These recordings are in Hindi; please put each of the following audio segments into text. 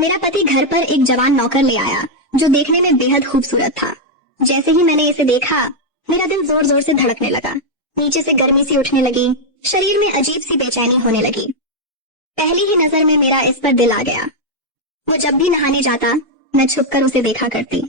मेरा पति घर पर एक जवान नौकर ले आया जो देखने में बेहद खूबसूरत था। जैसे ही मैंने इसे देखा, मेरा दिल जोर जोर से धड़कने लगा। नीचे से गर्मी सी उठने लगी, शरीर में अजीब सी बेचैनी होने लगी। पहली ही नजर में मेरा इस पर दिल आ गया। वो जब भी नहाने जाता, मैं छुपकर उसे देखा करती।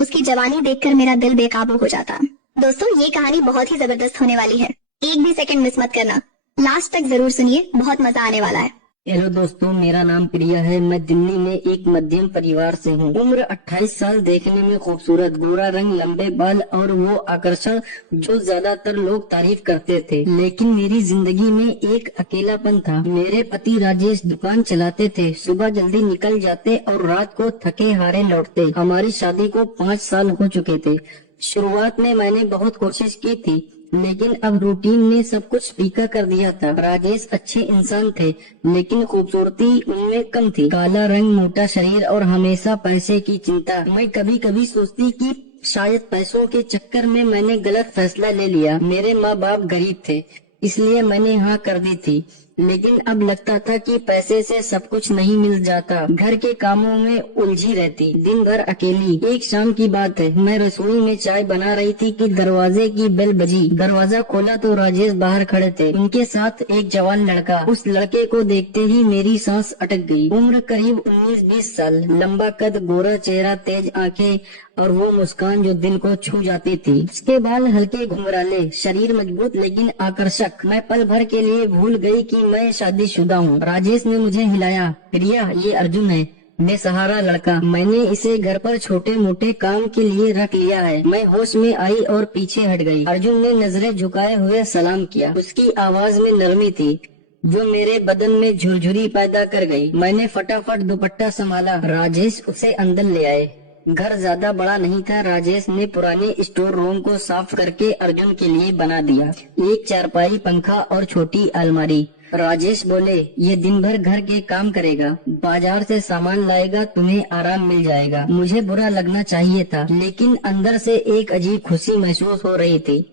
उसकी जवानी देखकर मेरा दिल बेकाबू हो जाता। दोस्तों, ये कहानी बहुत ही जबरदस्त होने वाली है, एक भी सेकंड मिस मत करना, लास्ट तक जरूर सुनिए, बहुत मजा आने वाला है। हेलो दोस्तों, मेरा नाम प्रिया है। मैं दिल्ली में एक मध्यम परिवार से हूँ। उम्र 28 साल, देखने में खूबसूरत, गोरा रंग, लंबे बाल और वो आकर्षण जो ज्यादातर लोग तारीफ करते थे। लेकिन मेरी जिंदगी में एक अकेलापन था। मेरे पति राजेश दुकान चलाते थे, सुबह जल्दी निकल जाते और रात को थके हारे लौटते। हमारी शादी को 5 साल हो चुके थे। शुरुआत में मैंने बहुत कोशिश की थी, लेकिन अब रूटीन ने सब कुछ फीका कर दिया था। राजेश अच्छे इंसान थे, लेकिन खूबसूरती उनमें कम थी। काला रंग, मोटा शरीर और हमेशा पैसे की चिंता। मैं कभी कभी सोचती कि शायद पैसों के चक्कर में मैंने गलत फैसला ले लिया। मेरे माँ बाप गरीब थे, इसलिए मैंने हाँ कर दी थी। लेकिन अब लगता था कि पैसे से सब कुछ नहीं मिल जाता। घर के कामों में उलझी रहती, दिन भर अकेली। एक शाम की बात है, मैं रसोई में चाय बना रही थी कि दरवाजे की बेल बजी। दरवाजा खोला तो राजेश बाहर खड़े थे, उनके साथ एक जवान लड़का। उस लड़के को देखते ही मेरी सांस अटक गई। उम्र करीब 19-20 साल, लंबा कद, गोरा चेहरा, तेज आंखें और वो मुस्कान जो दिल को छू जाती थी। उसके बाल हल्के घुंघराले, शरीर मजबूत लेकिन आकर्षक। मैं पल भर के लिए भूल गई कि मैं शादीशुदा हूँ। राजेश ने मुझे हिलाया। प्रिया, ये अर्जुन है, बेसहारा लड़का। मैंने इसे घर पर छोटे मोटे काम के लिए रख लिया है। मैं होश में आई और पीछे हट गई। अर्जुन ने नजरें झुकाए हुए सलाम किया। उसकी आवाज में नरमी थी जो मेरे बदन में झुरझुरी पैदा कर गई। मैंने फटाफट दुपट्टा संभाला। राजेश उसे अंदर ले आए। घर ज्यादा बड़ा नहीं था। राजेश ने पुराने स्टोर रूम को साफ करके अर्जुन के लिए बना दिया। एक चारपाई, पंखा और छोटी अलमारी। राजेश बोले, ये दिन भर घर के काम करेगा, बाजार से सामान लाएगा, तुम्हें आराम मिल जाएगा। मुझे बुरा लगना चाहिए था, लेकिन अंदर से एक अजीब खुशी महसूस हो रही थी।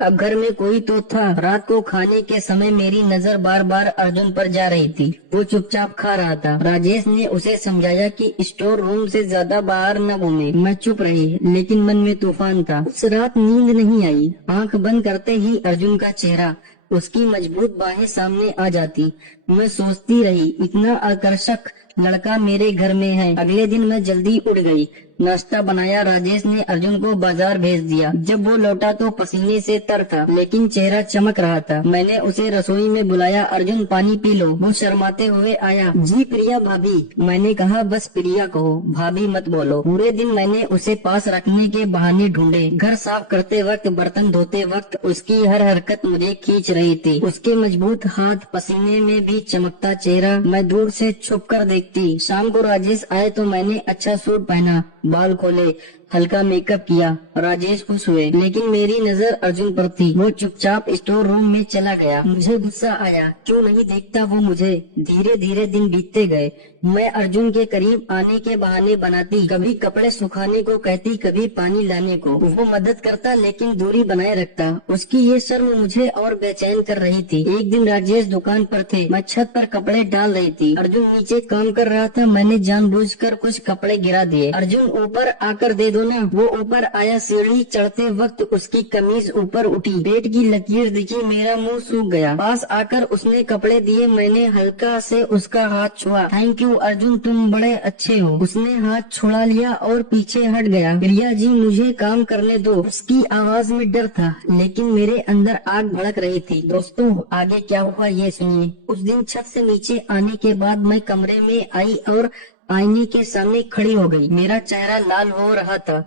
अब घर में कोई तो था। रात को खाने के समय मेरी नजर बार बार अर्जुन पर जा रही थी। वो चुपचाप खा रहा था। राजेश ने उसे समझाया कि स्टोर रूम से ज्यादा बाहर न घूमे। मैं चुप रही, लेकिन मन में तूफान था। उस रात नींद नहीं आई। आंख बंद करते ही अर्जुन का चेहरा, उसकी मजबूत बाहें सामने आ जाती। मैं सोचती रही, इतना आकर्षक लड़का मेरे घर में है। अगले दिन मैं जल्दी उठ गई, नाश्ता बनाया। राजेश ने अर्जुन को बाजार भेज दिया। जब वो लौटा तो पसीने से तर था, लेकिन चेहरा चमक रहा था। मैंने उसे रसोई में बुलाया। अर्जुन, पानी पी लो। वो शर्माते हुए आया। जी प्रिया भाभी। मैंने कहा, बस प्रिया कहो, भाभी मत बोलो। पूरे दिन मैंने उसे पास रखने के बहाने ढूंढे। घर साफ करते वक्त, बर्तन धोते वक्त उसकी हर हरकत मुझे खींच रही थी। उसके मजबूत हाथ, पसीने में भी चमकता चेहरा, मैं दूर से छुप कर देखती। शाम को राजेश आए तो मैंने अच्छा सूट पहना, बाल खोले, हल्का मेकअप किया। राजेश खुश हुए, लेकिन मेरी नजर अर्जुन पर थी। वो चुपचाप स्टोर रूम में चला गया। मुझे गुस्सा आया, क्यों नहीं देखता वो मुझे। धीरे धीरे दिन बीतते गए। मैं अर्जुन के करीब आने के बहाने बनाती, कभी कपड़े सुखाने को कहती, कभी पानी लाने को। वो मदद करता, लेकिन दूरी बनाए रखता। उसकी ये शर्म मुझे और बेचैन कर रही थी। एक दिन राजेश दुकान पर थे, मैं छत पर कपड़े डाल रही थी। अर्जुन नीचे काम कर रहा था। मैंने जानबूझकर कुछ कपड़े गिरा दिए। अर्जुन, ऊपर आकर दे दो ना। वो ऊपर आया। सीढ़ी चढ़ते वक्त उसकी कमीज ऊपर उठी, पेट की लकीर दिखी। मेरा मुंह सूख गया। पास आकर उसने कपड़े दिए। मैंने हल्का से उसका हाथ छुआ। थैंक यू अर्जुन, तुम बड़े अच्छे हो। उसने हाथ छुड़ा लिया और पीछे हट गया। प्रिया जी, मुझे काम करने दो। उसकी आवाज में डर था, लेकिन मेरे अंदर आग भड़क रही थी। दोस्तों, आगे क्या हुआ ये सुनिए। उस दिन छत से नीचे आने के बाद मैं कमरे में आई और आईने के सामने खड़ी हो गई। मेरा चेहरा लाल हो रहा था।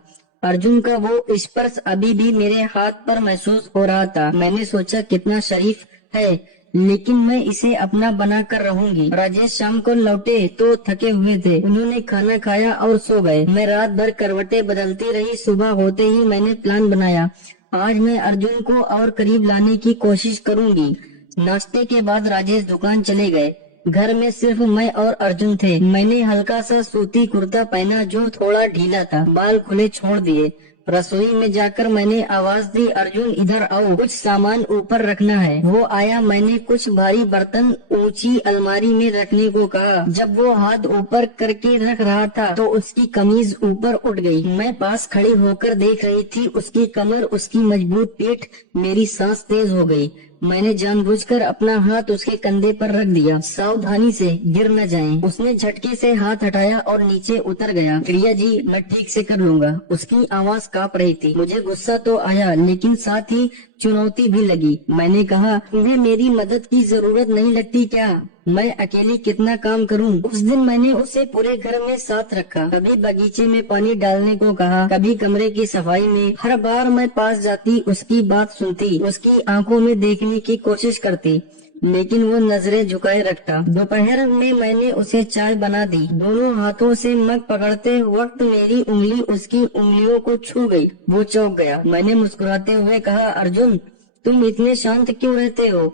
अर्जुन का वो स्पर्श अभी भी मेरे हाथ पर महसूस हो रहा था। मैंने सोचा, कितना शरीफ है, लेकिन मैं इसे अपना बना कर रहूंगी। राजेश शाम को लौटे तो थके हुए थे। उन्होंने खाना खाया और सो गए। मैं रात भर करवटें बदलती रही। सुबह होते ही मैंने प्लान बनाया, आज मैं अर्जुन को और करीब लाने की कोशिश करूंगी। नाश्ते के बाद राजेश दुकान चले गए। घर में सिर्फ मैं और अर्जुन थे। मैंने हल्का सा सूती कुर्ता पहना जो थोड़ा ढीला था, बाल खुले छोड़ दिए। रसोई में जाकर मैंने आवाज दी, अर्जुन इधर आओ, कुछ सामान ऊपर रखना है। वो आया। मैंने कुछ भारी बर्तन ऊंची अलमारी में रखने को कहा। जब वो हाथ ऊपर करके रख रहा था तो उसकी कमीज ऊपर उठ गई। मैं पास खड़ी होकर देख रही थी। उसकी कमर, उसकी मजबूत पीठ, मेरी सांस तेज हो गई। मैंने जानबूझकर अपना हाथ उसके कंधे पर रख दिया, सावधानी से गिर न जाएं। उसने झटके से हाथ हटाया और नीचे उतर गया। प्रिया जी, मैं ठीक से कर लूंगा। उसकी आवाज कांप रही थी। मुझे गुस्सा तो आया लेकिन साथ ही चुनौती भी लगी। मैंने कहा, तुम्हें मेरी मदद की जरूरत नहीं लगती क्या? मैं अकेली कितना काम करूं? उस दिन मैंने उसे पूरे घर में साथ रखा। कभी बगीचे में पानी डालने को कहा, कभी कमरे की सफाई में। हर बार मैं पास जाती, उसकी बात सुनती, उसकी आंखों में देखने की कोशिश करती, लेकिन वो नजरें झुकाए रखता। दोपहर में मैंने उसे चाय बना दी। दोनों हाथों से मग पकड़ते वक्त मेरी उंगली उसकी उंगलियों को छू गई। वो चौंक गया। मैंने मुस्कुराते हुए कहा, अर्जुन, तुम इतने शांत क्यों रहते हो?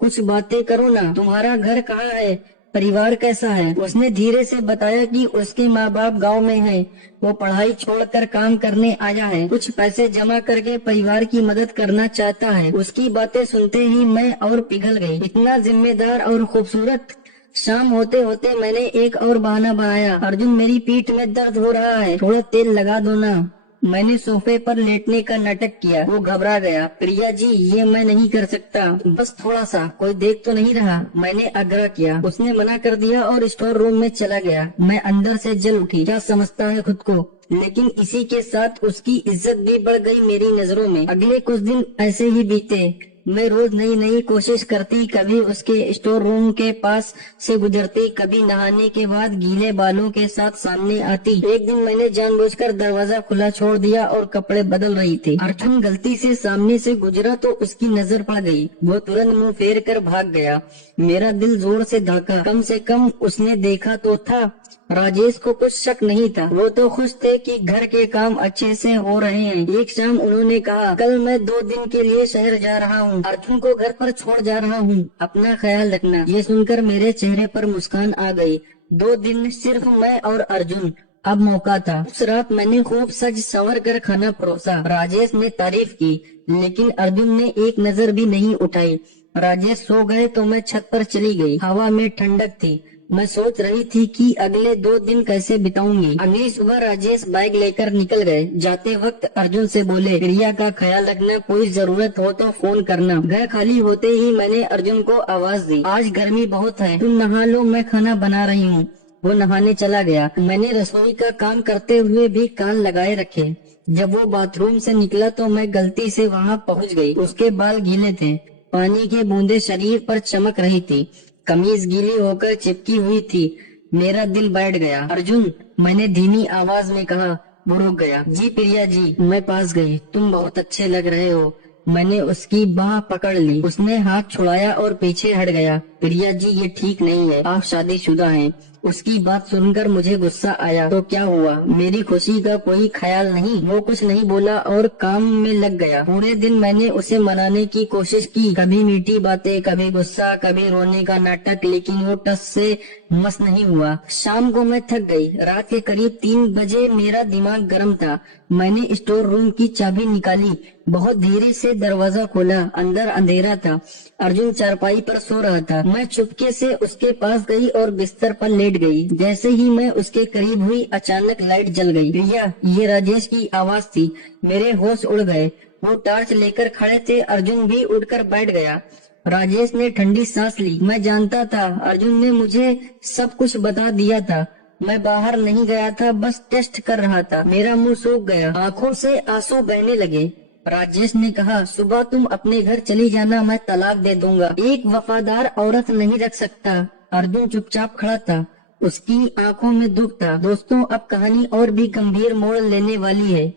कुछ बातें करो ना। तुम्हारा घर कहाँ है? परिवार कैसा है? उसने धीरे से बताया कि उसके माँ बाप गांव में हैं। वो पढ़ाई छोड़कर काम करने आया है। कुछ पैसे जमा करके परिवार की मदद करना चाहता है। उसकी बातें सुनते ही मैं और पिघल गई। इतना जिम्मेदार और खूबसूरत। शाम होते होते मैंने एक और बहाना बनाया, अर्जुन, मेरी पीठ में दर्द हो रहा है, थोड़ा तेल लगा दो ना। मैंने सोफे पर लेटने का नाटक किया। वो घबरा गया। प्रिया जी, ये मैं नहीं कर सकता, बस थोड़ा सा, कोई देख तो नहीं रहा? मैंने आग्रह किया। उसने मना कर दिया और स्टोर रूम में चला गया। मैं अंदर से जल उठी। क्या समझता है खुद को? लेकिन इसी के साथ उसकी इज्जत भी बढ़ गई मेरी नजरों में। अगले कुछ दिन ऐसे ही बीते। मैं रोज नई नई कोशिश करती, कभी उसके स्टोर रूम के पास से गुजरती, कभी नहाने के बाद गीले बालों के साथ सामने आती। एक दिन मैंने जानबूझकर दरवाजा खुला छोड़ दिया और कपड़े बदल रही थी। अर्जुन गलती से सामने से गुजरा तो उसकी नजर पड़ गई। वो तुरंत मुंह फेर कर भाग गया। मेरा दिल जोर से धड़का। कम से कम उसने देखा तो था। राजेश को कुछ शक नहीं था। वो तो खुश थे कि घर के काम अच्छे से हो रहे हैं। एक शाम उन्होंने कहा, कल मैं 2 दिन के लिए शहर जा रहा हूँ, अर्जुन को घर पर छोड़ जा रहा हूँ, अपना ख्याल रखना। ये सुनकर मेरे चेहरे पर मुस्कान आ गई। 2 दिन सिर्फ मैं और अर्जुन। अब मौका था। उस रात मैंने खूब सज संवर कर खाना परोसा। राजेश ने तारीफ की, लेकिन अर्जुन ने एक नजर भी नहीं उठाई। राजेश सो गए तो मैं छत पर चली गई। हवा में ठंडक थी। मैं सोच रही थी कि अगले 2 दिन कैसे बिताऊंगी। अगली सुबह राजेश बाइक लेकर निकल गए। जाते वक्त अर्जुन से बोले, प्रिया का ख्याल रखना, कोई जरूरत हो तो फोन करना। घर खाली होते ही मैंने अर्जुन को आवाज दी, आज गर्मी बहुत है, तुम नहा लो, मैं खाना बना रही हूँ। वो नहाने चला गया। मैंने रसोई का काम करते हुए भी कान लगाए रखे। जब वो बाथरूम से निकला तो मैं गलती से वहाँ पहुँच गई। उसके बाल गीले थे, पानी की बूंदें शरीर पर चमक रही थी, कमीज गीली होकर चिपकी हुई थी। मेरा दिल बैठ गया। अर्जुन, मैंने धीमी आवाज में कहा। वो रुक गया। जी प्रिया जी। मैं पास गई। तुम बहुत अच्छे लग रहे हो। मैंने उसकी बाह पकड़ ली। उसने हाथ छुड़ाया और पीछे हट गया। प्रिया जी, ये ठीक नहीं है, आप शादीशुदा हैं। उसकी बात सुनकर मुझे गुस्सा आया। तो क्या हुआ? मेरी खुशी का कोई ख्याल नहीं? वो कुछ नहीं बोला और काम में लग गया। पूरे दिन मैंने उसे मनाने की कोशिश की, कभी मीठी बातें, कभी गुस्सा, कभी रोने का नाटक, लेकिन वो टस से मस नहीं हुआ। शाम को मैं थक गई। रात के करीब 3 बजे मेरा दिमाग गर्म था। मैंने स्टोर रूम की चाबी निकाली, बहुत धीरे से दरवाजा खोला। अंदर अंधेरा था। अर्जुन चारपाई पर सो रहा था। मैं चुपके से उसके पास गई और बिस्तर पर लेट गई। जैसे ही मैं उसके करीब हुई, अचानक लाइट जल गई। प्रिया, ये राजेश की आवाज थी। मेरे होश उड़ गए। वो टॉर्च लेकर खड़े थे। अर्जुन भी उठकर बैठ गया। राजेश ने ठंडी सांस ली। मैं जानता था, अर्जुन ने मुझे सब कुछ बता दिया था। मैं बाहर नहीं गया था, बस टेस्ट कर रहा था। मेरा मुंह सूख गया, आंखों से आंसू बहने लगे। राजेश ने कहा, सुबह तुम अपने घर चली जाना, मैं तलाक दे दूंगा। एक वफादार औरत नहीं रख सकता। अर्जुन चुपचाप खड़ा था। उसकी आंखों में दुख था। दोस्तों, अब कहानी और भी गंभीर मोड़ लेने वाली है।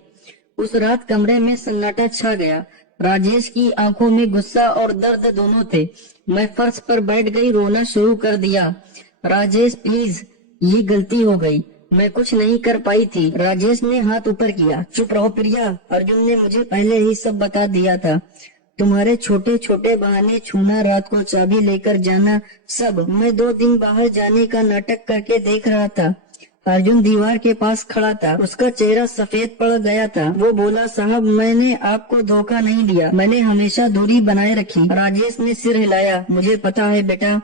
उस रात कमरे में सन्नाटा छा गया। राजेश की आंखों में गुस्सा और दर्द दोनों थे। मैं फर्श पर बैठ गई, रोना शुरू कर दिया। राजेश प्लीज, ये गलती हो गई, मैं कुछ नहीं कर पाई थी। राजेश ने हाथ ऊपर किया। चुप रहो प्रिया, अर्जुन ने मुझे पहले ही सब बता दिया था। तुम्हारे छोटे छोटे बहाने, छूना, रात को चाबी लेकर जाना, सब। मैं 2 दिन बाहर जाने का नाटक करके देख रहा था। अर्जुन दीवार के पास खड़ा था। उसका चेहरा सफेद पड़ गया था। वो बोला, साहब मैंने आपको धोखा नहीं दिया, मैंने हमेशा दूरी बनाए रखी। राजेश ने सिर हिलाया। मुझे पता है बेटा,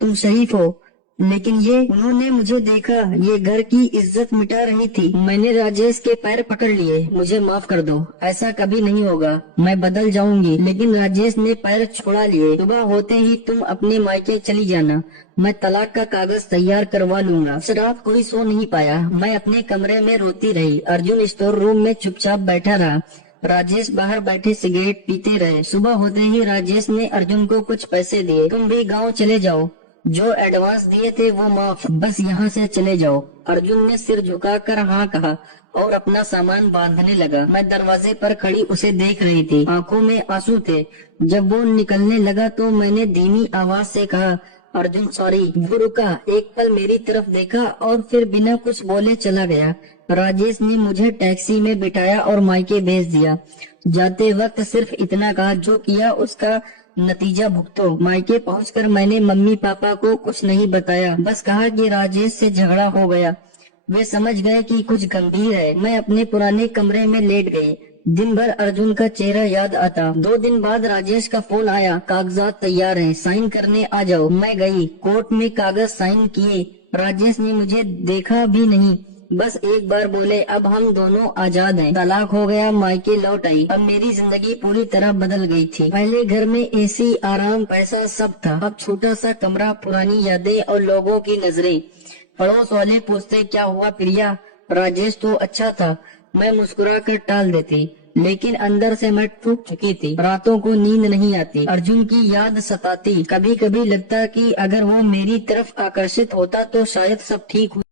तुम शरीफ हो, लेकिन ये उन्होंने मुझे देखा, ये घर की इज्जत मिटा रही थी। मैंने राजेश के पैर पकड़ लिए। मुझे माफ कर दो, ऐसा कभी नहीं होगा, मैं बदल जाऊंगी। लेकिन राजेश ने पैर छुड़ा लिए। सुबह होते ही तुम अपने मायके चली जाना, मैं तलाक का कागज तैयार करवा लूंगा। उस रात कोई सो नहीं पाया। मैं अपने कमरे में रोती रही। अर्जुन स्टोर रूम में चुपचाप बैठा रहा। राजेश बाहर बैठे सिगरेट पीते रहे। सुबह होते ही राजेश ने अर्जुन को कुछ पैसे दिए। तुम भी गाँव चले जाओ, जो एडवांस दिए थे वो माफ, बस यहाँ से चले जाओ। अर्जुन ने सिर झुकाकर हाँ कहा और अपना सामान बांधने लगा। मैं दरवाजे पर खड़ी उसे देख रही थी, आंखों में आंसू थे। जब वो निकलने लगा तो मैंने धीमी आवाज से कहा, अर्जुन सॉरी। वो रुका, एक पल मेरी तरफ देखा और फिर बिना कुछ बोले चला गया। राजेश ने मुझे टैक्सी में बिठाया और मायके भेज दिया। जाते वक्त सिर्फ इतना कहा, जो किया उसका नतीजा भुगतो। मायके पहुंचकर मैंने मम्मी पापा को कुछ नहीं बताया, बस कहा कि राजेश से झगड़ा हो गया। वे समझ गए कि कुछ गंभीर है। मैं अपने पुराने कमरे में लेट गई। दिन भर अर्जुन का चेहरा याद आता। 2 दिन बाद राजेश का फोन आया, कागजात तैयार हैं, साइन करने आ जाओ। मैं गई, कोर्ट में कागज साइन किए। राजेश ने मुझे देखा भी नहीं, बस एक बार बोले, अब हम दोनों आजाद हैं। तलाक हो गया, मायके लौट आई। अब मेरी जिंदगी पूरी तरह बदल गई थी। पहले घर में एसी, आराम, पैसा सब था। अब छोटा सा कमरा, पुरानी यादें और लोगों की नजरें। पड़ोस वाले पूछते, क्या हुआ प्रिया, राजेश तो अच्छा था। मैं मुस्कुरा कर टाल देती, लेकिन अंदर से मैं टूट चुकी थी। रातों को नींद नहीं आती, अर्जुन की याद सताती। कभी कभी लगता कि अगर वो मेरी तरफ आकर्षित होता तो शायद सब ठीक हो।